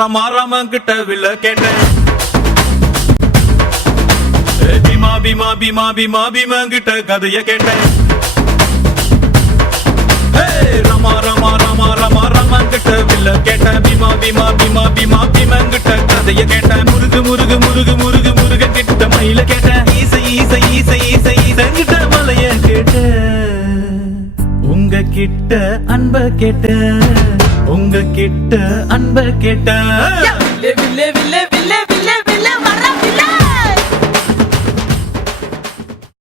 ரமா ராமன் கிட்ட வில்ல கேட்டேன். பீமா பீமா பீமா பீமா பீமன் கிட்ட கதைய கேட்டேன். ரமா ரமா ரமா ரமா ராமன் கிட்ட வில்ல கேட்டேன். பீமா பீமா பீமா பீமா பீமன் கிட்ட கதைய கேட்டேன். முருகு முருகு முருகு முருகு முருகன் கிட்ட மயில கேட்டேன். ஈசை ஈசை ஈசை ஈசை ஈசன் கிட்ட மலைய கேட்டேன். உங்க கிட்ட அன்ப கேட்டேன். உங்க கிட்ட அன்ப கேட்டேன். வில்லே வில்லே வில்லே